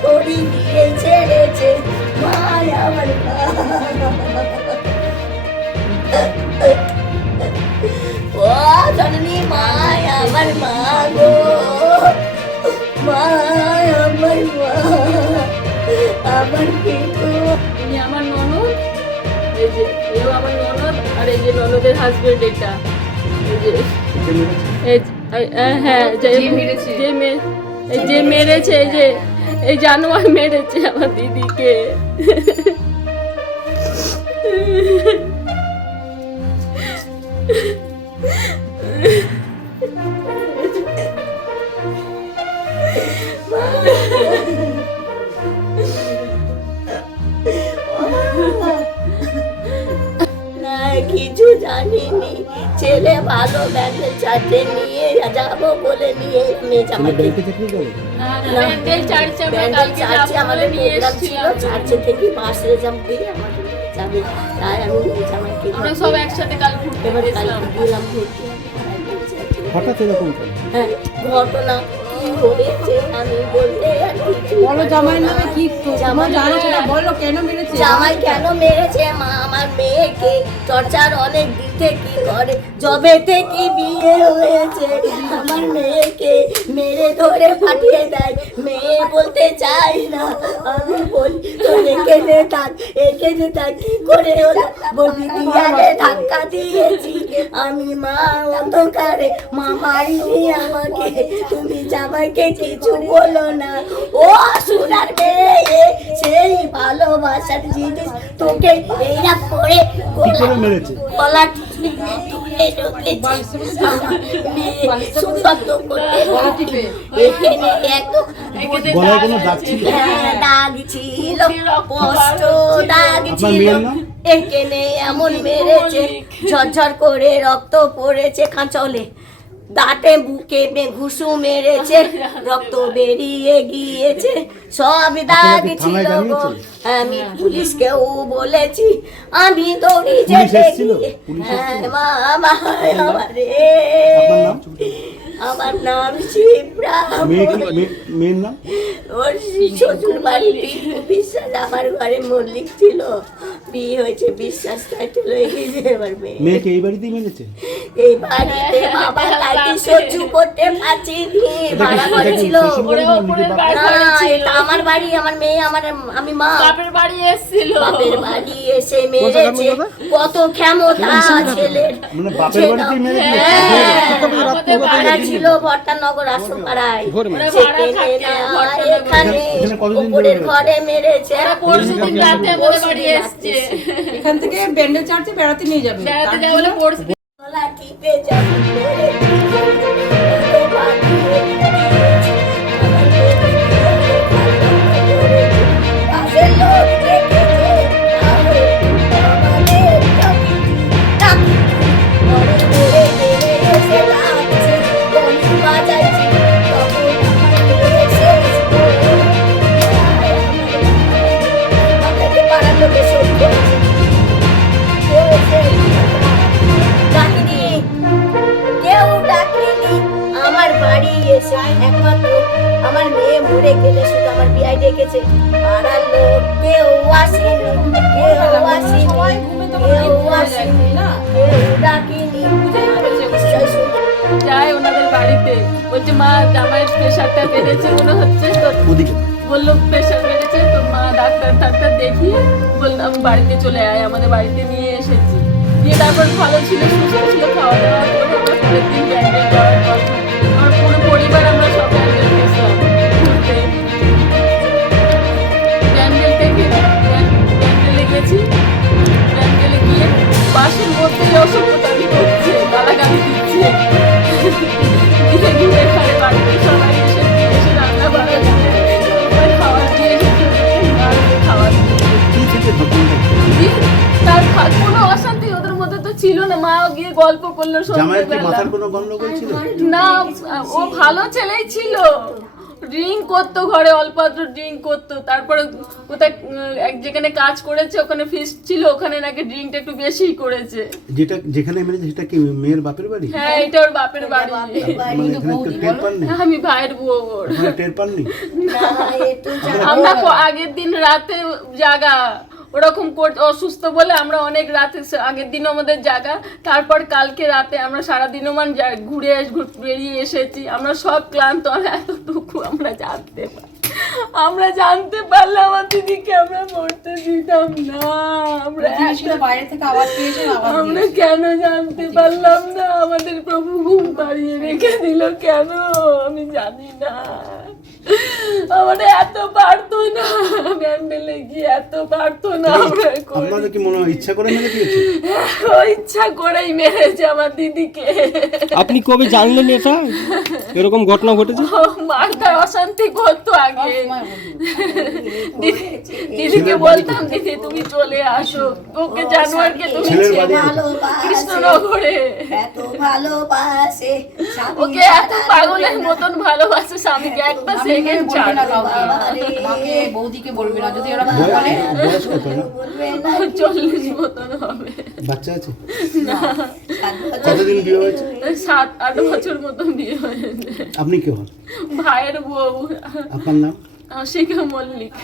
Sorry দিয়ে ছেড়েছে মায় আমার মা। ও জননী মায় আমার মা গো, মায় আমার মা, আমার কিন্তু ইনি আমার ননদ, এই যে এও আমার ননদ, আর এই যে ননদের হাজবেন্ড এটা, এই যে হ্যাঁ যে মেরেছে, এই জানোয়ার মেরেছে আমার দিদিকে। না কিছু জানিনি, ছেলে ভালো ব্যান্ডেল চারটে নিয়ে যাবো বলে নিয়ে মেজামাকে আমাদের প্রোগ্রাম ছিল, চার্চে থেকে বাস রেজাম দিয়ে আমাদের যাবে, তাই আমি মেজামাকে আমরা সব একসাথে কাল ঘুরতে গেছিলাম। হঠাৎ এরকম হ্যাঁ ঘটনা কি হয়েছে আমি বলতে আর কিছু বলো জামাইয়ের নামে কি জামাই জানো সেটা বলো, কেন মেরেছে? জামাই কেন মেরেছে? মা আমার মেয়েকে টর্চার অনেক দিতে কি করে, জবে থেকে বিয়ে হয়েছে আমার মেয়েকে মেরে ধরে পাঠিয়ে দেয়, মেয়ে বলতে চাই না, আমি বলি তো এখানে থাক কি করে হলো, বলি দিয়ালে ধাক্কা দিয়েছি আমি, মা অন্ধকারে, মা মারিনি আমাকে, তুমি জামাইকে কিছু বলো না, ও সোনার মেয়ে সেই ভালোবাসার জিনিস তোকে এইরা পরে মেরেছে গলা টিপে ঢুকেছে সুন্দর করতে এখানে একদম গলায় কোনো দাগ ছিল? দাগ ছিল, কষ্ট দাগ ছিল, এখানে এমন মেরেছে ঝরঝর করে রক্ত পড়েছে খাঁচলে, দাঁতে বুকে ঘুষু মেরেছে, রক্ত বেরিয়ে গিয়েছে, সব দাগ ছিল গো। আমি পুলিশকেও বলেছি, আমি দৌড়ি যেতে আমার নাম শিবরা, মেয়ের নাম ওর শ্বশুর বাড়ি বিশ্বাস, আমার ঘরে মল্লিক ছিল, বিয়ে হয়েছে বিশ্বাস টাইটেল হয়ে গেছে। এবার মেয়েকে এই বাড়িতেই মেরেছে? এই বাড়িতে বাবা তাকে সহ্য করতে পারছিনি, ভাড়া করেছিল। আমার বাড়ি, আমার মেয়ে, আমি মা বাপের বাড়ি এসেছিল, বাপের বাড়ি এসে মেরেছে, কত ক্ষমতা ছেলের, মানে বাপের বাড়িতেই মেরেছে? আমাদের ভাড়া ছিল ভট্টানগর আশ্রমপাড়ায়, এখানে উপরের ঘরে মেরেছে, পরশুদিন রাতে আমাদের বাড়ি এসছে, এখান থেকে ব্যান্ডেল চার্চে বেড়াতে নিয়ে যাবে, বেড়াতে যাবো বলে পরশুদিন গলা টিপে যাবে ধরে আমার বাড়ি এসে একমাত্র আমার মেয়ে মরে গেলে শুধু আমার বিয়ে ডেকেছে, আর লোক কেউ আসেনি, কেউ আসেনি, কেউ আসেনি, কেউ ডাকেনি। যায় ওনাদের বাড়িতে, বলছে মা জামাইয়ের প্রেশারটা বেড়েছে মনে হচ্ছে, তো বললো প্রেশার বেড়েছে, তো মা ডাক্তার দেখিয়ে বললাম বাড়িতে চলে আয়, আমাদের বাড়িতে নিয়ে এসেছি, দিয়ে তারপর ভালো ছিল, সুস্থ ছিল, খাওয়া দাওয়া করে আমরা পরের দিন ব্যান্ডেল যাওয়ার কথা, আমার পুরো পরিবার আমরা সব ব্যান্ডেল গেছিলাম ঘুরতে, ব্যান্ডেলে গেছি, ব্যান্ডেলে গিয়ে বাসের মধ্যেই অসভ্যতামি করছে, গালাগালি দিচ্ছে, দিয়ে ঘুরে খায় বাড়িতে সবাই এসে রান্না বান্না করে খাওয়া দিয়ে খাওয়া দিয়ে তার কোনো অশান্তি ওদের মধ্যে তো ছিল না, মা গিয়ে গল্প করলো সন্ধ্যেবেলা, মাথার কোনো গন্ডগোল ছিল না ও ভালো ছেলেই ছিল, ড্রিঙ্ক করতো ঘরে, অল্প ড্রিঙ্ক করতো, তারপরে কোথায় যেখানে কাজ করেছে ওখানে ফিস্ট ছিল, ওখানে নাকি ড্রিঙ্কটা একটু বেশি করেছে। যেখানে মেরেছে সেটা কি মেয়ের বাপের বাড়ি? হ্যাঁ, এটা ওর বাপের বাড়ি। মানে এখানে কেউ টের পাননি? আমি ভাইয়ের বউ ওর। ওখানে টের পাননি? না একটু আমরা আগের দিন রাতে জাগা, ওরকম অসুস্থ বলে আমরা অনেক রাতে, আগের দিন আমাদের জাগা, তারপর কালকে রাতে আমরা সারাদিনও ঘুরে বেরিয়ে এসেছি, আমরা সব ক্লান্ত। এতটুকু আমরা জানতে পারলে আমার দিদিকে আমরা মরতে দিতাম না। আমরা বাইরে থেকে আওয়াজ পেয়েছে, আমরা কেন জানতে পারলাম না? আমাদের প্রভু ঘুম পাড়িয়ে রেখে দিল কেন আমি জানি না। আমার এত পারতো না, ব্যান্ডেলে গিয়ে এত পারতো না। আপনাদের কি মনে হয় ইচ্ছা করে মেরে দিয়েছে? ও ইচ্ছা করেই মেরেছে আমার দিদিকে। আপনি কবে জানলেন এটা এরকম ঘটনা ঘটেছে? মাথায় অশান্তি করতো আগে। দিদিকে বলতাম, দিদি তুমি চলে আসো, ওকে জানোয়ারকে তুমি ছেলের বাড়ি কৃষ্ণনগরে। এত ভালোবাসে ওকে এত পাগলের মতন ভালোবাসে স্বামীকে, একটা সেকেন্ড বলবে না ছাড়। কাউকে, মাকে বৌদিকে বলবে না, যদি ওরা বলে বয়স কত না? 40 মতন হবে। বাচ্চা আছে? কতদিন বিয়ে হয়েছে? 7-8 বছর মতন বিয়ে হয়েছে। আপনি কে হন? ভাইয়ের বউ। আপনার নাম? শিখা মল্লিক।